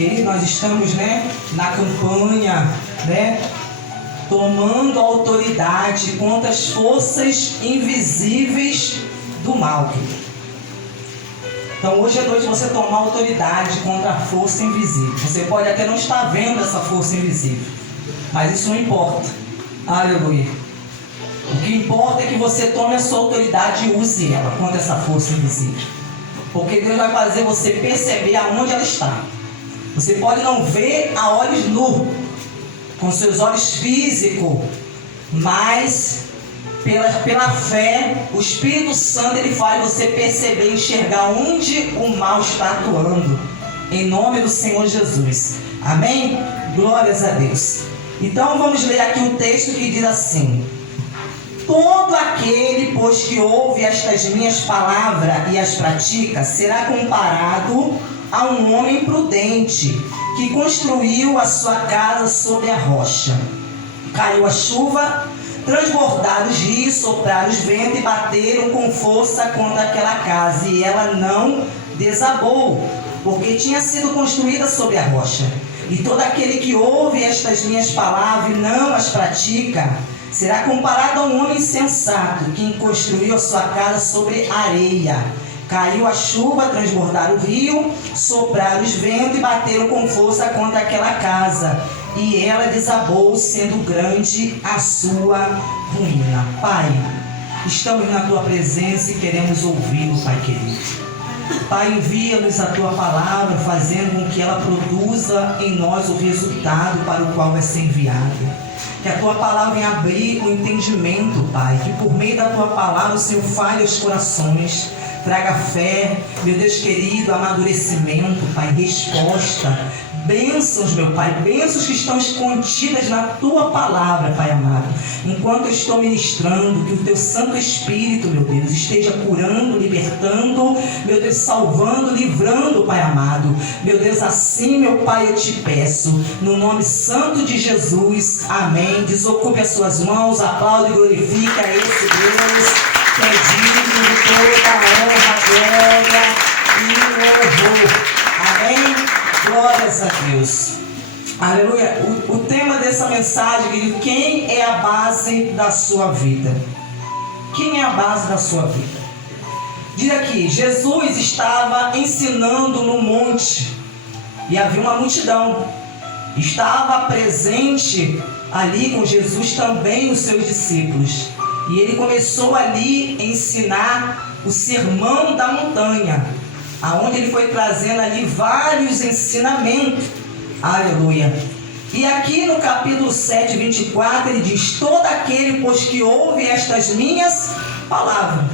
Querido, nós estamos, na campanha, tomando autoridade contra as forças invisíveis do mal. Então hoje é noite você tomar autoridade contra a força invisível. Você pode até não estar vendo essa força invisível, mas isso não importa. Aleluia. O que importa é que você tome a sua autoridade e use ela contra essa força invisível. Porque Deus vai fazer você perceber aonde ela está. Você pode não ver a olhos nus, com seus olhos físicos, mas pela fé, o Espírito Santo ele faz você perceber e enxergar onde o mal está atuando. Em nome do Senhor Jesus. Amém? Glórias a Deus. Então vamos ler aqui um texto que diz assim: todo aquele, pois, que ouve estas minhas palavras e as pratica, será comparado a um homem prudente, que construiu a sua casa sobre a rocha. Caiu a chuva, transbordaram os rios, sopraram os ventos e bateram com força contra aquela casa, e ela não desabou, porque tinha sido construída sobre a rocha. E todo aquele que ouve estas minhas palavras e não as pratica, será comparado a um homem insensato, que construiu a sua casa sobre areia. Caiu a chuva, transbordaram o rio, sopraram os ventos e bateram com força contra aquela casa, e ela desabou, sendo grande a sua ruína. Pai, estamos na Tua presença e queremos ouvi-lo, Pai querido. Pai, envia-nos a Tua palavra, fazendo com que ela produza em nós o resultado para o qual vai ser enviada. Que a Tua palavra venha abrir o entendimento, Pai. Que por meio da Tua palavra o Senhor fale aos corações. Traga fé, meu Deus querido, amadurecimento, Pai, resposta, bênçãos, meu Pai, bênçãos que estão escondidas na Tua palavra, Pai amado. Enquanto eu estou ministrando, que o Teu Santo Espírito, meu Deus, esteja curando, libertando, meu Deus, salvando, livrando, Pai amado. Meu Deus, assim, meu Pai, eu te peço, no nome santo de Jesus, amém. Desocupe as suas mãos, aplaude e glorifica esse Deus que é digno de toda honra, glória e louvor. Amém? Glórias a Deus. Aleluia. O tema dessa mensagem, querido: quem é a base da sua vida? Quem é a base da sua vida? Diz aqui: Jesus estava ensinando no monte e havia uma multidão. Estava presente ali com Jesus também os seus discípulos. E ele começou ali a ensinar o sermão da montanha, aonde ele foi trazendo ali vários ensinamentos. Aleluia. E aqui no capítulo 7, 24, ele diz: todo aquele, pois, que ouve estas minhas palavras.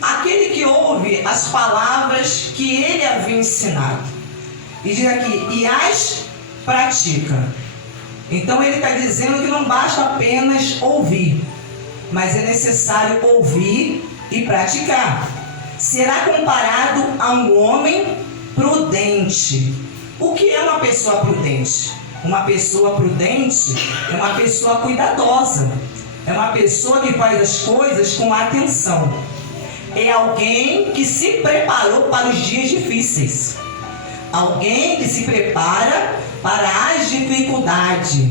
Aquele que ouve as palavras que ele havia ensinado. E diz aqui: e as pratica. Então ele está dizendo que não basta apenas ouvir, mas é necessário ouvir e praticar. Será comparado a um homem prudente. O que é uma pessoa prudente? Uma pessoa prudente é uma pessoa cuidadosa. É uma pessoa que faz as coisas com atenção. É alguém que se preparou para os dias difíceis. Alguém que se prepara para as dificuldades.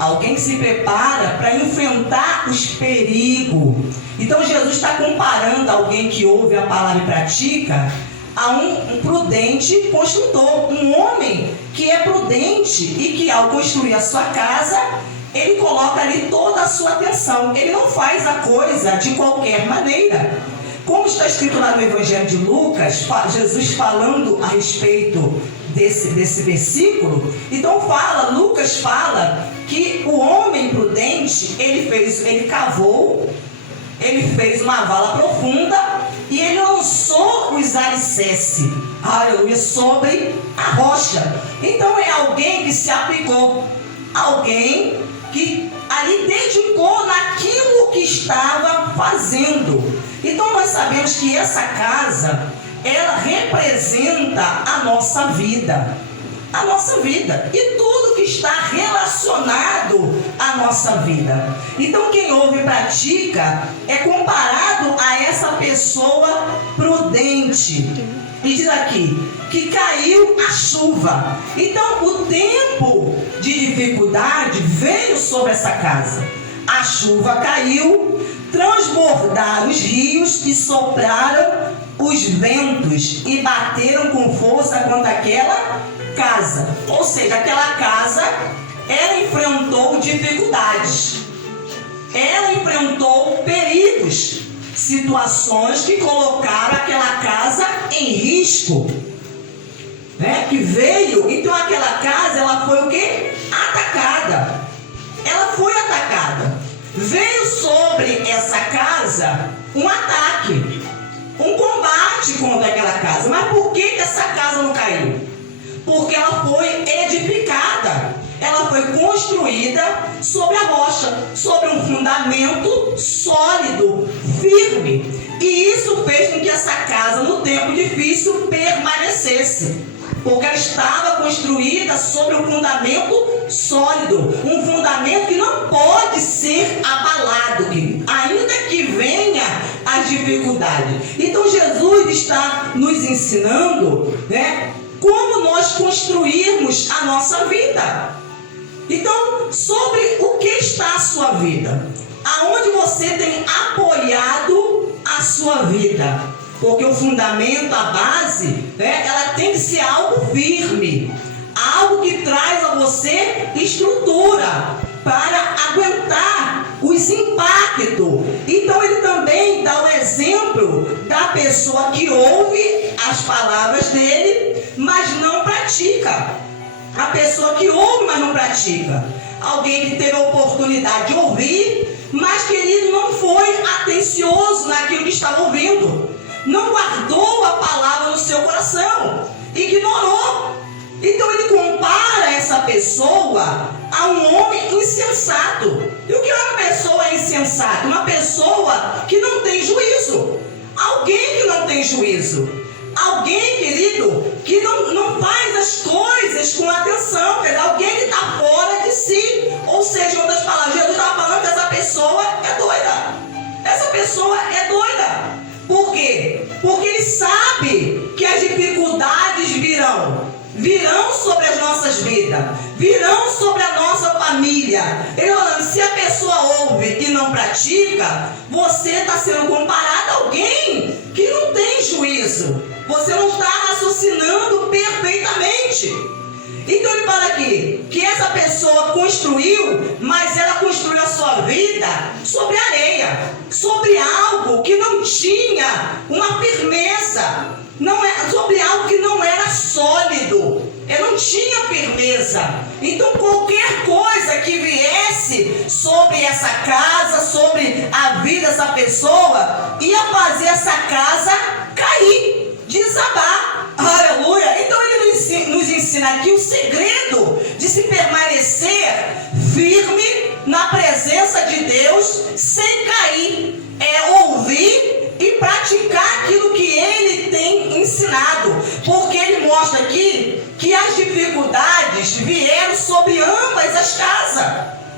Alguém que se prepara para enfrentar os perigos. Então Jesus está comparando alguém que ouve a palavra e pratica a um prudente construtor. Um homem que é prudente e que, ao construir a sua casa, ele coloca ali toda a sua atenção. Ele não faz a coisa de qualquer maneira. Como está escrito lá no Evangelho de Lucas, Jesus falando a respeito desse versículo, então Lucas fala que o homem prudente, ele cavou, ele fez uma vala profunda e ele lançou os alicerces, aleluia, sobre a rocha. Então é alguém que se aplicou, alguém que ali dedicou naquilo que estava fazendo. Então nós sabemos que essa casa, ela representa a nossa vida. A nossa vida. E tudo que está relacionado à nossa vida. Então quem ouve e pratica é comparado a essa pessoa prudente. E diz aqui que caiu a chuva. Então o tempo de dificuldade veio sobre essa casa. A chuva caiu, transbordaram os rios e sopraram os ventos e bateram com força contra aquela casa. Ou seja, aquela casa, ela enfrentou dificuldades. Ela enfrentou perigos, situações que colocaram aquela casa em risco, né? Que veio, então aquela casa, ela foi o quê? Atacada. Ela foi atacada. Veio sobre essa casa um ataque, um combate contra aquela casa. Mas por que essa casa não caiu? Porque ela foi edificada. Ela foi construída sobre a rocha, sobre um fundamento sólido, firme. E isso fez com que essa casa, no tempo difícil, permanecesse. Porque ela estava construída sobre um fundamento sólido. Um fundamento que não pode ser abalado, ainda que venha as dificuldades. Então Jesus está nos ensinando, né, como nós construirmos a nossa vida. Então, sobre o que está a sua vida? Aonde você tem apoiado a sua vida? Porque o fundamento, a base, né, ela tem que ser algo firme. Algo que traz a você estrutura para aguentar os impactos. Então ele também dá o exemplo da pessoa que ouve as palavras dele, mas não pratica. A pessoa que ouve, mas não pratica. Alguém que teve a oportunidade de ouvir, mas, querido, não foi atencioso naquilo que estava ouvindo. Não guardou a palavra no seu coração. Ignorou. Então ele compara essa pessoa a um homem insensato. E o que é uma pessoa insensata? Uma pessoa que não tem juízo. Alguém que não tem juízo. Alguém, querido, que não faz as coisas com atenção. Quer dizer, alguém que está fora de si. Ou seja, em outras palavras, Jesus estava falando que essa pessoa é doida. Essa pessoa é doida. Por quê? Porque ele sabe que as dificuldades virão. Virão sobre as nossas vidas. Virão sobre a nossa família. Ele falando, se a pessoa ouve e não pratica, você está sendo comparado a alguém que não tem juízo. Você não está raciocinando perfeitamente. Então ele fala aqui que essa pessoa construiu, mas ela construiu a sua vida sobre areia, sobre algo que não tinha uma firmeza, sobre algo que não era sólido, não tinha firmeza. Então qualquer coisa que viesse sobre essa casa, sobre a vida dessa pessoa, ia fazer essa casa cair, desabar. Aleluia! Então ele nos ensina aqui o segredo de se permanecer firme na presença de Deus sem cair. É ouvir e praticar aquilo que ele tem ensinado. Porque ele mostra aqui que as dificuldades vieram sobre ambas as casas.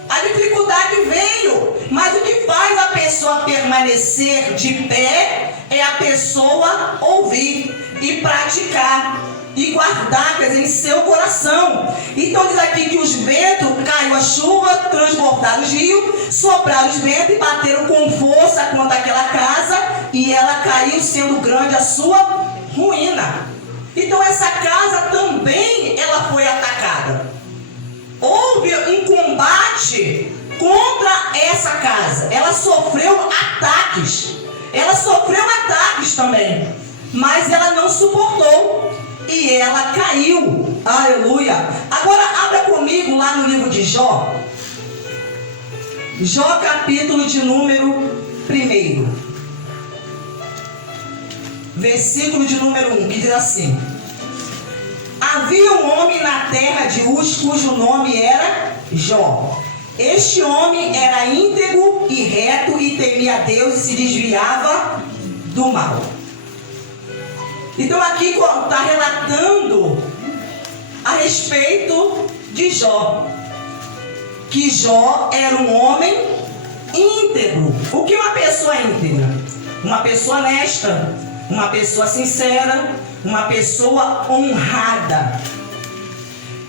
A dificuldade veio, mas o que faz a pessoa permanecer de pé é a pessoa ouvir e praticar e guardar, quer dizer, em seu coração. Então diz aqui que os ventos, caiu a chuva, transbordaram os rios, sopraram os ventos e bateram com força contra aquela casa, e ela caiu, sendo grande a sua ruína. Então essa casa também ela foi atacada. Houve um combate contra essa casa. Ela sofreu ataques. Ela sofreu ataques também. Mas ela não suportou. E ela caiu. Aleluia. Agora abra comigo lá no livro de Jó. Jó capítulo de número 1. Versículo de número 1, que diz assim: havia um homem na terra de Uz, cujo nome era Jó. Este homem era íntegro e reto e temia a Deus e se desviava do mal. Então aqui está relatando a respeito de Jó. Que Jó era um homem íntegro. O que é uma pessoa íntegra? Uma pessoa honesta, uma pessoa sincera, uma pessoa honrada.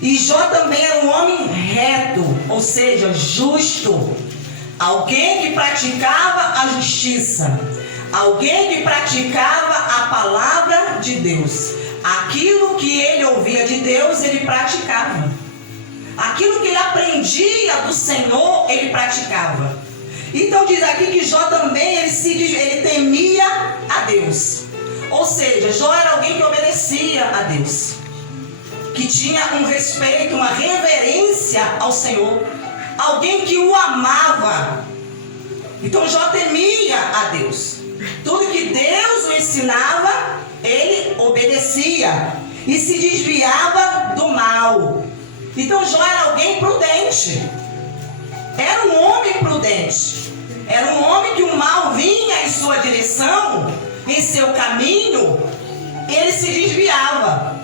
E Jó também era um homem reto, ou seja, justo. Alguém que praticava a justiça. Alguém que praticava a palavra de Deus. Aquilo que ele ouvia de Deus, ele praticava. Aquilo que ele aprendia do Senhor, ele praticava. Então diz aqui que Jó também, ele temia a Deus. Ou seja, Jó era alguém que obedecia a Deus. Que tinha um respeito, uma reverência ao Senhor. Alguém que o amava. Então Jó temia a Deus. Tudo que Deus o ensinava, ele obedecia. E se desviava do mal. Então Jó era alguém prudente. Era um homem prudente. Era um homem que o mal vinha em sua direção, em seu caminho, ele se desviava.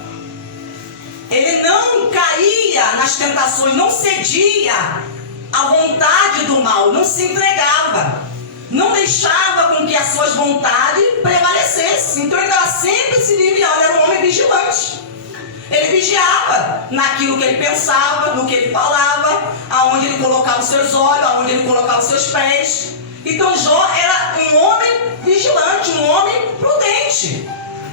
Ele não caía nas tentações, não cedia à vontade do mal, não se entregava, não deixava com que as suas vontades prevalecessem. Então ele estava sempre se desviando, era um homem vigilante. Ele vigiava naquilo que ele pensava, no que ele falava, aonde ele colocava os seus olhos, aonde ele colocava os seus pés. Então Jó era um homem vigilante, um homem prudente,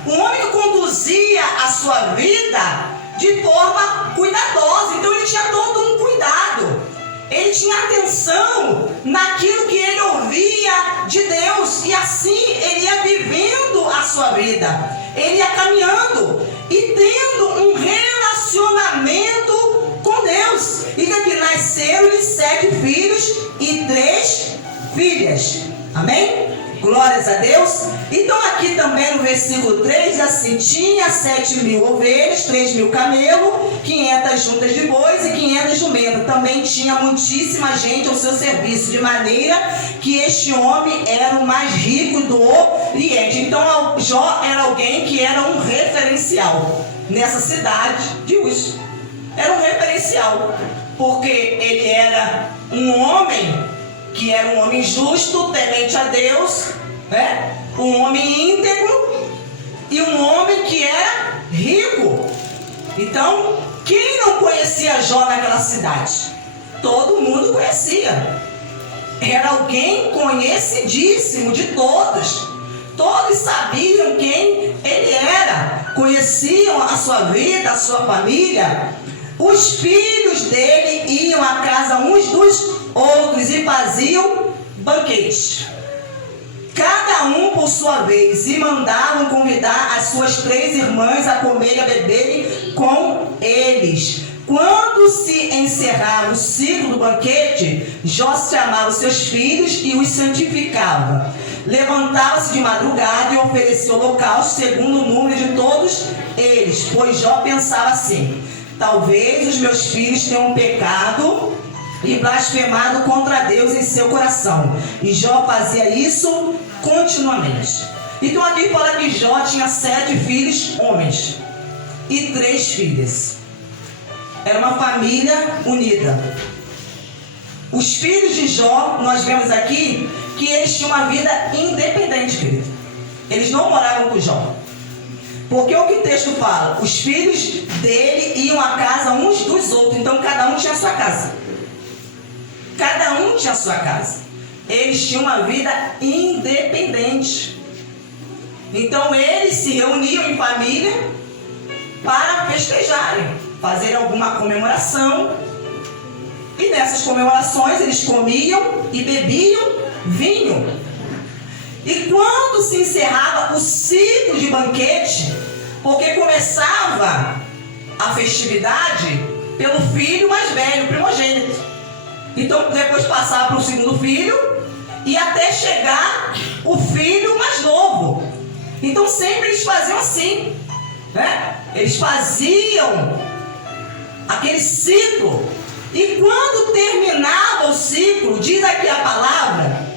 um homem que conduzia a sua vida de forma cuidadosa. Então ele tinha todo um cuidado, ele tinha atenção naquilo que ele ouvia de Deus, e assim ele ia vivendo a sua vida, ele ia caminhando e tendo um relacionamento com Deus. E daqui nasceram-lhe 7 filhos e 3 filhas. Amém? Glórias a Deus. Então aqui também no versículo 3 diz assim: tinha 7.000 ovelhas, 3.000 camelos, 500 juntas de bois e 500 jumentas. Também tinha muitíssima gente ao seu serviço, de maneira que este homem era o mais rico do Oriente. Então Jó era alguém que era um referencial nessa cidade de Uz. Era um referencial, porque ele era um homem que era um homem justo, temente a Deus, né? Um homem íntegro e um homem que era rico. Então, quem não conhecia Jó naquela cidade? Todo mundo conhecia. Era alguém conhecidíssimo de todos. Todos sabiam quem ele era, conheciam a sua vida, a sua família. Os filhos dele iam à casa uns dos outros e faziam banquete, cada um por sua vez, e mandavam convidar as suas 3 irmãs a comer e a beberem com eles. Quando se encerrava o ciclo do banquete, Jó chamava os seus filhos e os santificava. Levantava-se de madrugada e oferecia holocausto segundo o número de todos eles, pois Jó pensava assim: talvez os meus filhos tenham pecado e blasfemado contra Deus em seu coração. E Jó fazia isso continuamente. Então aqui fala que Jó tinha 7 filhos homens e 3 filhas. Era uma família unida. Os filhos de Jó, nós vemos aqui que eles tinham uma vida independente, querido. Eles não moravam com Jó. Porque o que o texto fala? Os filhos dele iam à casa uns dos outros. Então cada um tinha a sua casa. Cada um tinha a sua casa. Eles tinham uma vida independente. Então eles se reuniam em família para festejarem, fazer alguma comemoração. E nessas comemorações eles comiam e bebiam vinho. E quando se encerrava o ciclo de banquete, porque começava a festividade pelo filho mais velho, primogênito. Então depois passava para o segundo filho e até chegar o filho mais novo. Então sempre eles faziam assim, né? Eles faziam aquele ciclo. E quando terminava o ciclo, diz aqui a palavra,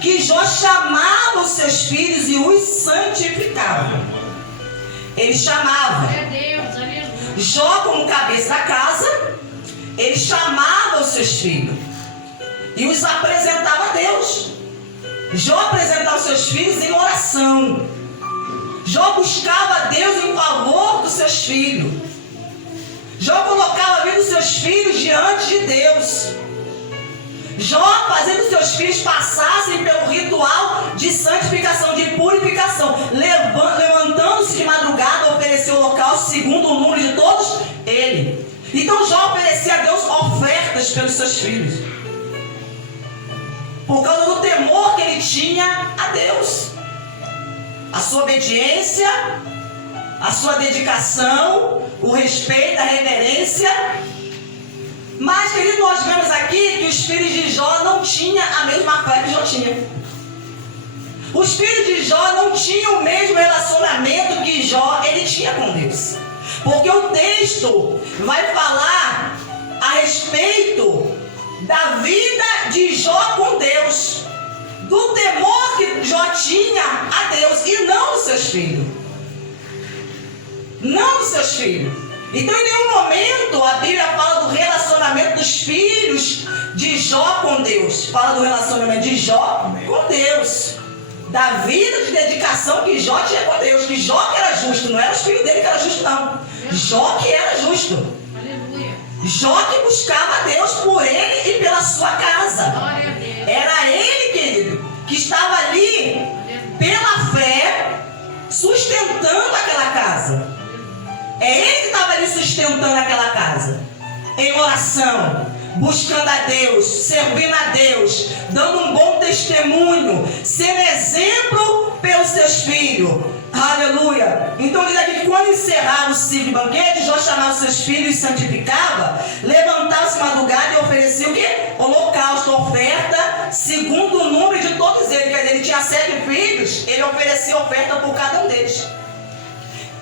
que Jó chamava os seus filhos e os santificava. Ele chamava. Jó, como cabeça da casa, ele chamava os seus filhos e os apresentava a Deus. Jó apresentava os seus filhos em oração. Jó buscava Deus em favor dos seus filhos. Jó colocava a vida dos seus filhos diante de Deus. Jó fazendo seus filhos passassem pelo ritual de santificação, de purificação, levantando-se de madrugada, oferecer o holocausto segundo o número de todos ele. Então Jó oferecia a Deus ofertas pelos seus filhos, por causa do temor que ele tinha a Deus, a sua obediência, a sua dedicação, o respeito, a reverência. Mas, querido, nós vemos aqui que os filhos de Jó não tinham a mesma fé que Jó tinha. Os filhos de Jó não tinham o mesmo relacionamento que Jó ele tinha com Deus. Porque o texto vai falar a respeito da vida de Jó com Deus, do temor que Jó tinha a Deus e não dos seus filhos. Não dos seus filhos. Então, em nenhum momento a Bíblia fala do relacionamento dos filhos de Jó com Deus. Fala do relacionamento de Jó com Deus, da vida de dedicação que Jó tinha com Deus. Que Jó que era justo, não era os filhos dele que era justo, não. Jó que era justo. Aleluia. Jó que buscava a Deus por ele e pela sua casa. Era ele, querido, que estava ali pela fé, sustentando aquela casa. É ele que estava ali sustentando aquela casa, em oração, buscando a Deus, servindo a Deus, dando um bom testemunho, sendo exemplo pelos seus filhos. Aleluia. Então diz aqui que quando encerrava o ciclo de banquete, Jó chamava os seus filhos e santificava, levantava-se madrugada e oferecia o quê? Holocausto, oferta, segundo o número de todos eles. Quer dizer, ele tinha 7 filhos, ele oferecia oferta por cada um deles.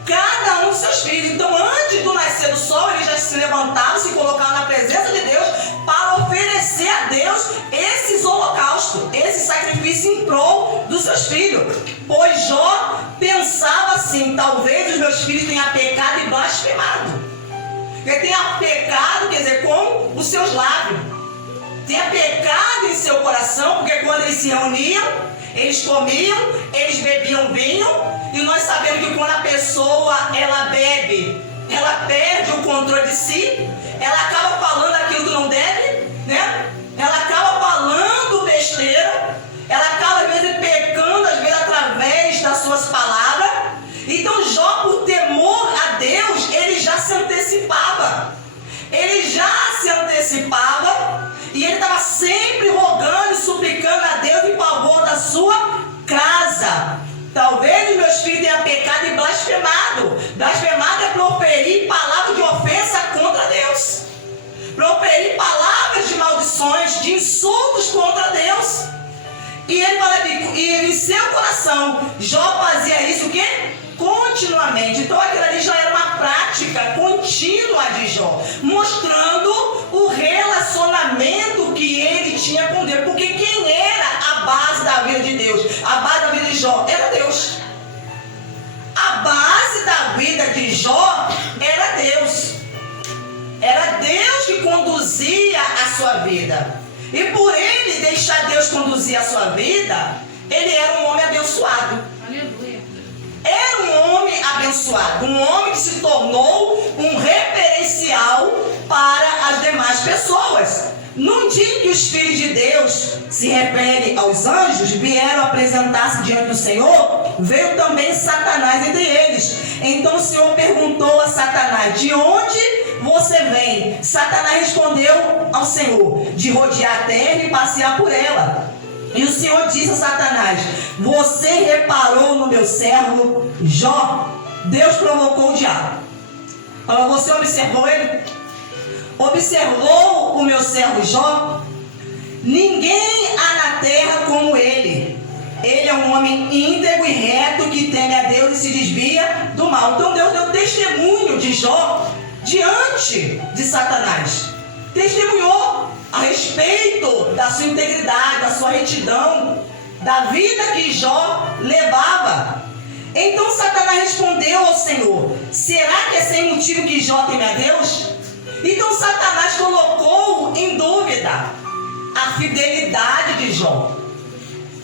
Cada um dos seus filhos. Então, antes do nascer do sol, ele já se levantava, se colocava na presença de Deus para oferecer a Deus esses holocaustos, esse sacrifício em prol dos seus filhos. Pois Jó pensava assim: talvez os meus filhos tenham pecado e blasfemado. Ele tenha pecado, quer dizer, com os seus lábios, tenha pecado em seu coração, porque quando eles se reuniam, eles comiam, eles bebiam vinho. E nós sabemos que quando a pessoa ela bebe, ela perde o controle de si, ela acaba falando aquilo que não deve, né? Ela acaba falando besteira, ela acaba às vezes pecando, às vezes através das suas palavras. Então Jó, por temor a Deus, ele já se antecipava. E ele estava sempre rogando e suplicando a Deus em favor da sua casa. Talvez os meus filhos tenham pecado e blasfemado. Blasfemado é proferir palavras de ofensa contra Deus, proferir palavras de maldições, de insultos contra Deus. E ele fala aqui, e em seu coração, Jó fazia isso o quê? Continuamente. Então aquilo ali já era uma prática contínua de Jó, mostrando o relacionamento que ele tinha com Deus. Porque quem era a base da vida de Deus? A base da vida de Jó era Deus. A base da vida de Jó era Deus. Era Deus que conduzia a sua vida. E por ele deixar Deus conduzir a sua vida, ele era um homem abençoado. Aleluia. Era um homem abençoado, um homem que se tornou um referencial para as demais pessoas. Num dia que os filhos de Deus, se refere aos anjos, vieram apresentar-se diante do Senhor, veio também Satanás entre eles. Então o Senhor perguntou a Satanás: de onde você vem? Satanás respondeu ao Senhor: de rodear a terra e passear por ela. E o Senhor disse a Satanás: você reparou no meu servo Jó? Deus provocou o diabo. Falou: você observou ele? Observou o meu servo Jó? Ninguém há na terra como ele. Ele é um homem íntegro e reto que teme a Deus e se desvia do mal. Então Deus deu testemunho de Jó diante de Satanás. Testemunhou a respeito da sua integridade, da sua retidão, da vida que Jó levava. Então Satanás respondeu ao Senhor: será que é sem motivo que Jó teme a Deus? Então Satanás colocou em dúvida a fidelidade de Jó.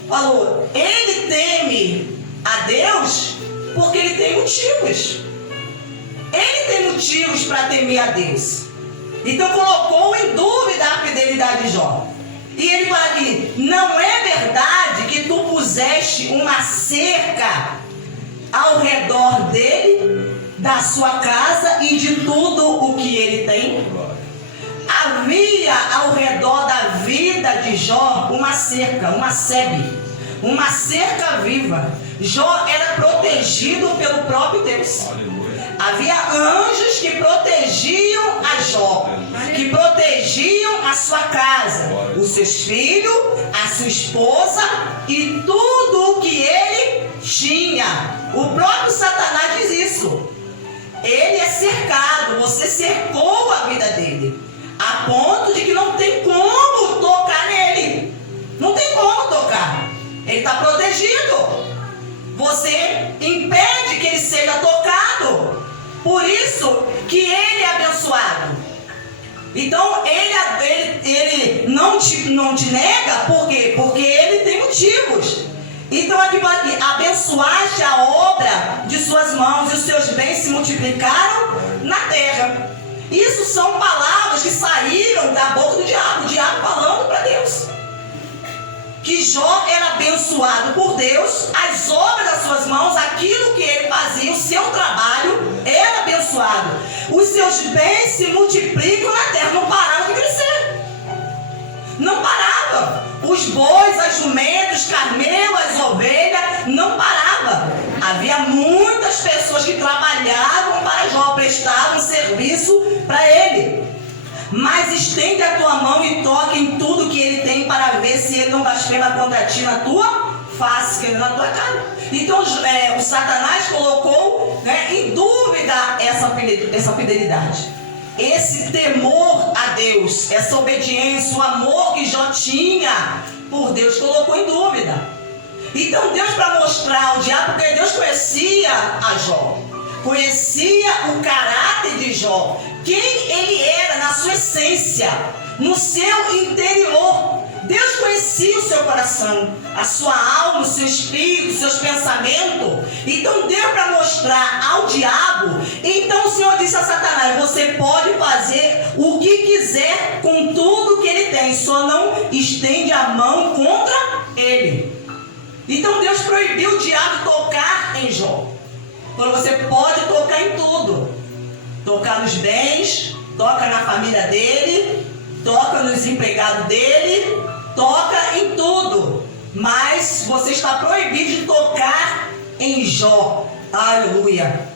Falou: ele teme a Deus Porque ele tem motivos. Ele tem motivos para temer a Deus. Então colocou em dúvida a fidelidade de Jó. E ele fala aqui: não é verdade que tu puseste uma cerca ao redor dele, da sua casa e de tudo o que ele tem? Havia ao redor da vida de Jó uma cerca, uma sebe, uma cerca viva. Jó era protegido pelo próprio Deus. Havia anjos que protegiam a Jó, que protegiam a sua casa, os seus filhos, a sua esposa e tudo o que ele tinha. O próprio Satanás diz isso. Ele é cercado, você cercou a vida dele, a ponto de que não tem como tocar nele. Não tem como tocar. Ele está protegido. Você impede que ele seja tocado. Por isso que ele é abençoado. Então ele não te nega, por quê? Porque ele tem motivos. Então aqui abençoaste a obra de suas mãos e os seus bens se multiplicaram na terra. Isso são palavras que saíram da boca do diabo, o diabo falando para Deus. Que Jó era abençoado por Deus, as obras das suas mãos, aquilo que ele fazia, o seu trabalho era abençoado. Os seus bens se multiplicam na terra, não paravam de crescer. Não parava. Os bois, as jumentas, os camelos, as ovelhas, não parava. Havia muitas pessoas que trabalhavam para Jó, prestavam serviço para ele. Mas estende a tua mão e toque em tudo que ele tem, para ver se ele não blasfema contra ti na tua face, que é na tua cara. Então o Satanás colocou, em dúvida essa fidelidade, esse temor a Deus, essa obediência, o amor que Jó tinha por Deus, colocou em dúvida. Então Deus, para mostrar ao diabo, porque Deus conhecia a Jó, conhecia o caráter de Jó, quem ele era na sua essência, no seu interior. Deus conhecia o seu coração, a sua alma, o seu espírito, os seus pensamentos. Então deu para mostrar ao diabo. Então o Senhor disse a Satanás: você pode fazer o que quiser com tudo que ele tem, só não estende a mão contra ele. Então Deus proibiu o diabo de tocar em Jó. Falou: você pode tocar em tudo. Tocar nos bens, toca na família dele, toca nos empregados dele, toca em tudo. Mas você está proibido de tocar em Jó. Aleluia.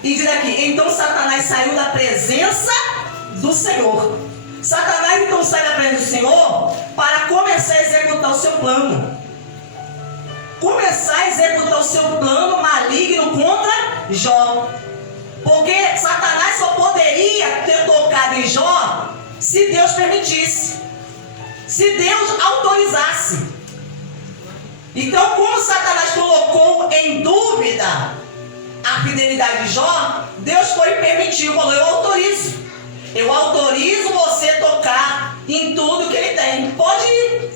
E diz aqui: então Satanás saiu da presença do Senhor. Satanás então sai da presença do Senhor para começar a executar o seu plano. Começar a executar o seu plano maligno contra Jó. Porque Satanás só poderia ter tocado em Jó se Deus permitisse, se Deus autorizasse. Então, como Satanás colocou em dúvida a fidelidade de Jó, Deus foi e permitiu, falou: eu autorizo você tocar em tudo que ele tem. Pode ir,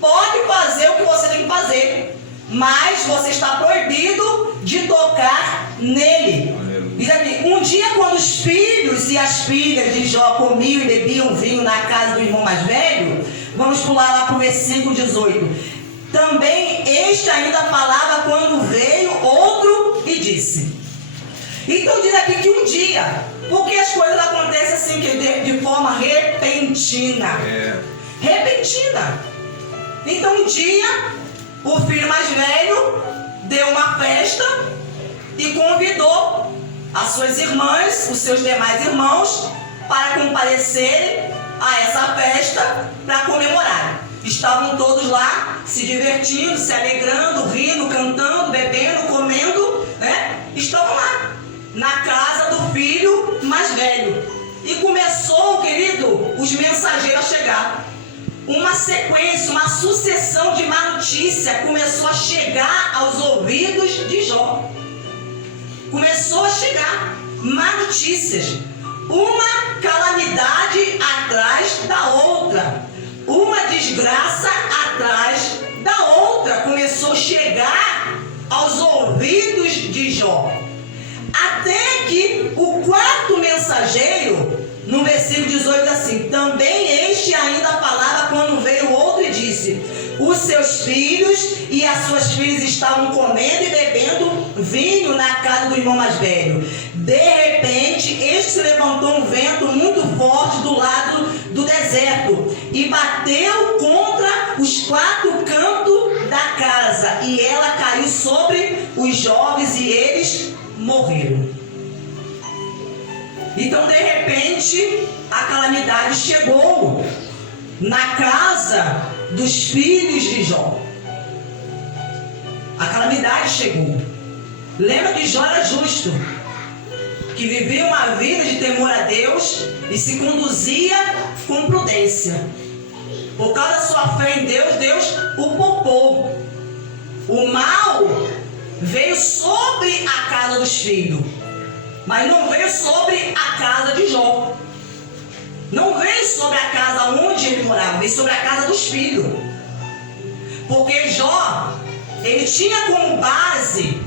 pode fazer o que você tem que fazer, mas você está proibido de tocar nele. Diz aqui: um dia, quando os filhos e as filhas de Jó comiam e bebiam vinho na casa do irmão mais velho, vamos pular lá para o versículo 18. Também este ainda falava quando veio outro e disse. Então diz aqui que um dia, porque as coisas acontecem assim, de forma repentina. Repentina. Então um dia, o filho mais velho deu uma festa e convidou as suas irmãs, os seus demais irmãos, para comparecerem a essa festa para comemorar. Estavam todos lá se divertindo, se alegrando, rindo, cantando, bebendo, comendo, Estavam lá na casa do filho mais velho. E começou, querido, os mensageiros a chegar. Uma sequência, uma sucessão de má notícia começou a chegar aos ouvidos de Jó. Começou a chegar má notícias. Uma calamidade atrás da outra. Uma desgraça atrás da outra. Começou a chegar aos ouvidos de Jó. Até que o quarto mensageiro, no versículo 18, assim: também este ainda falava quando veio outro e disse: os seus filhos e as suas filhas estavam comendo e bebendo vinho na casa do irmão mais velho. De repente, este se levantou um vento muito forte do lado do deserto e bateu contra os quatro cantos da casa, e ela caiu sobre os jovens e eles morreram. Então, de repente, a calamidade chegou na casa dos filhos de Jó. A calamidade chegou. Lembra que Jó era justo, que vivia uma vida de temor a Deus e se conduzia com prudência. Por causa da sua fé em Deus, Deus o poupou. O mal veio sobre a casa dos filhos, mas não veio sobre a casa de Jó. Não veio sobre a casa onde ele morava, veio sobre a casa dos filhos. Porque Jó, ele tinha como base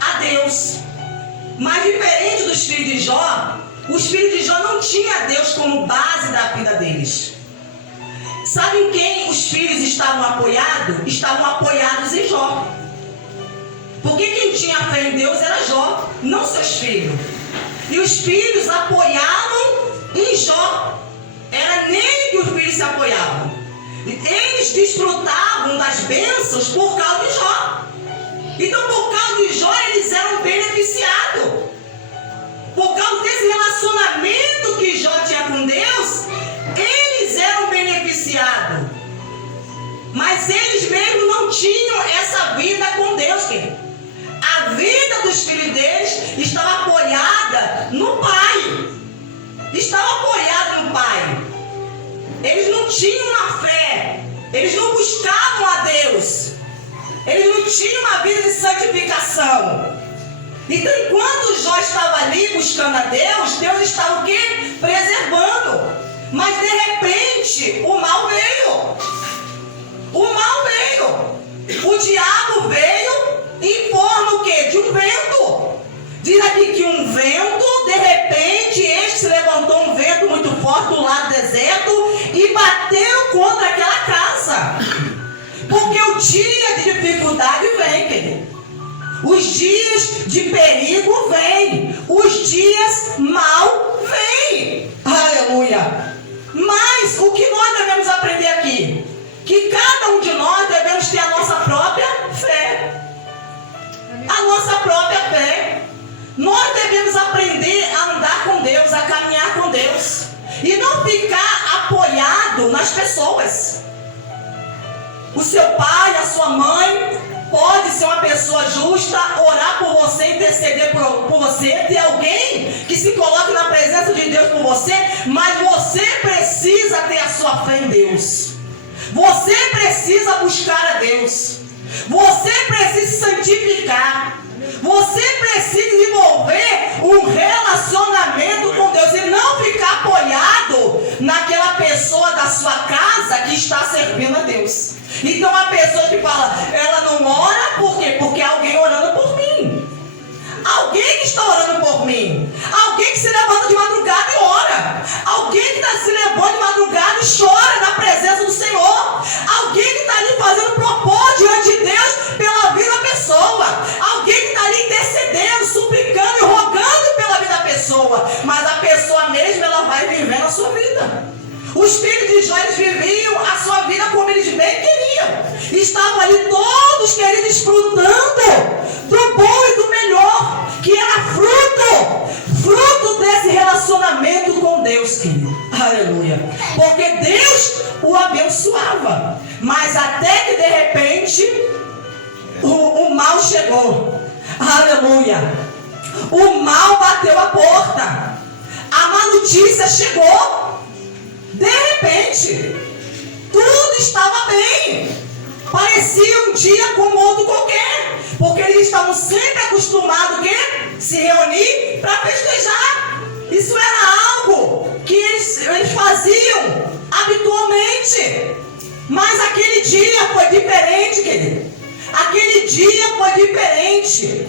a Deus. Mas diferente dos filhos de Jó, os filhos de Jó não tinham a Deus como base da vida deles. Sabe em quem os filhos estavam apoiados? Estavam apoiados em Jó. Porque quem tinha fé em Deus era Jó, não seus filhos. E os filhos apoiavam em Jó. Era nele que os filhos se apoiavam. Eles desfrutavam das bênçãos por causa de Jó. Então, por causa de Jó, eles eram beneficiados. Por causa desse relacionamento que Jó tinha com Deus, eles eram beneficiados. Mas eles mesmos não tinham essa vida com Deus, querido. A vida dos filhos deles estava apoiada no Pai. Estava apoiada no Pai. Eles não tinham uma fé. Eles não buscavam a Deus. Eles não tinham uma vida de santificação. Então, enquanto Jó estava ali buscando a Deus, Deus estava o quê? Preservando. Mas de repente, o mal veio. O mal veio. O diabo veio em forma o quê? De um vento. Diz aqui que um vento, de repente, este se levantou um vento muito forte do lado do deserto e bateu contra aquela casa. Porque o dia de dificuldade vem, querido. Os dias de perigo vêm. Os dias mal vêm. Aleluia. Mas o que nós devemos aprender aqui? Que cada um de nós devemos ter a nossa própria fé. A nossa própria fé. Nós devemos aprender a andar com Deus, a caminhar com Deus. E não ficar apoiado nas pessoas. O seu pai, a sua mãe pode ser uma pessoa justa, orar por você, interceder por você, ter alguém que se coloque na presença de Deus por você, mas você precisa ter a sua fé em Deus. Você precisa buscar a Deus. Você precisa se santificar. Você precisa desenvolver um relacionamento com Deus e não ficar apoiado naquela pessoa da sua casa que está servindo a Deus. Então a pessoa que fala, ela não ora, por quê? Porque há alguém orando por mim. Alguém que está orando por mim. Alguém que se levanta de madrugada e ora. Alguém que está se levantando de madrugada e chora na presença do Senhor. Alguém que está ali fazendo propósito diante de Deus pela vida da pessoa. Alguém que está ali intercedendo, suplicando e rogando pela vida da pessoa. Mas a pessoa mesmo, ela vai vivendo a sua vida. Os filhos de Jó, eles viviam a sua vida como eles bem queriam. Estavam ali todos queridos, desfrutando do bom e do melhor, que era fruto desse relacionamento com Deus, querido. Aleluia. Porque Deus o abençoava. Mas até que de repente o mal chegou. Aleluia. O mal bateu a porta. A má notícia chegou. De repente, tudo estava bem. Parecia um dia como outro qualquer. Porque eles estavam sempre acostumados a se reunir para festejar. Isso era algo que eles faziam habitualmente. Mas aquele dia foi diferente, querido. Aquele dia foi diferente.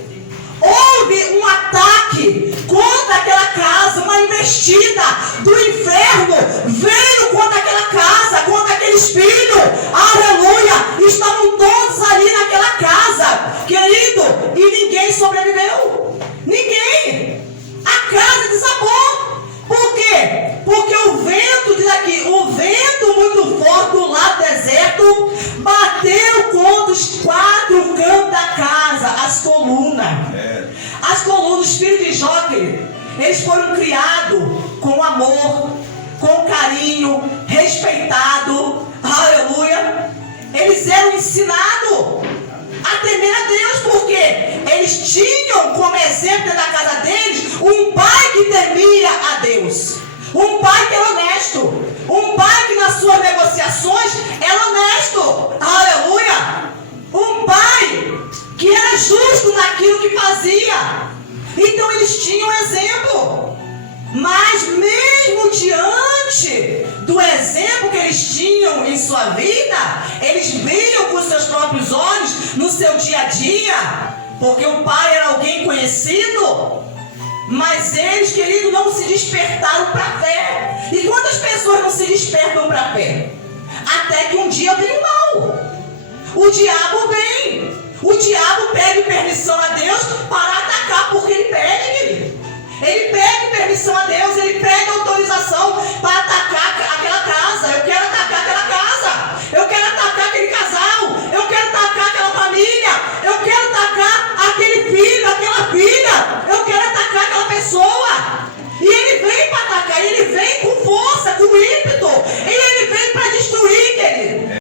Houve um ataque contra aquela casa, uma investida do inferno veio contra aquela casa, contra aqueles filhos. Aleluia! Estavam todos ali naquela casa, querido, e ninguém sobreviveu. Ninguém. A casa desabou. Por quê? Porque o vento, diz aqui, o vento muito forte do lado deserto bateu contra os 4 cantos da casa, as colunas. As colunas, os filhos de Jó, eles foram criados com amor, com carinho, respeitado. Aleluia. Eles eram ensinados a temer a Deus, porque eles tinham como exemplo da casa deles um pai que temia a Deus, um pai que era honesto, um pai que nas suas negociações era honesto. Aleluia. Um pai que era justo naquilo que fazia. Então eles tinham exemplo. Mas mesmo diante do exemplo que eles tinham em sua vida, eles viam com seus próprios olhos no seu dia a dia, porque o pai era alguém conhecido. Mas eles, querido, não se despertaram para a fé. E quantas pessoas não se despertam para a fé? Até que um dia vem o mal. O diabo vem. O diabo pede permissão na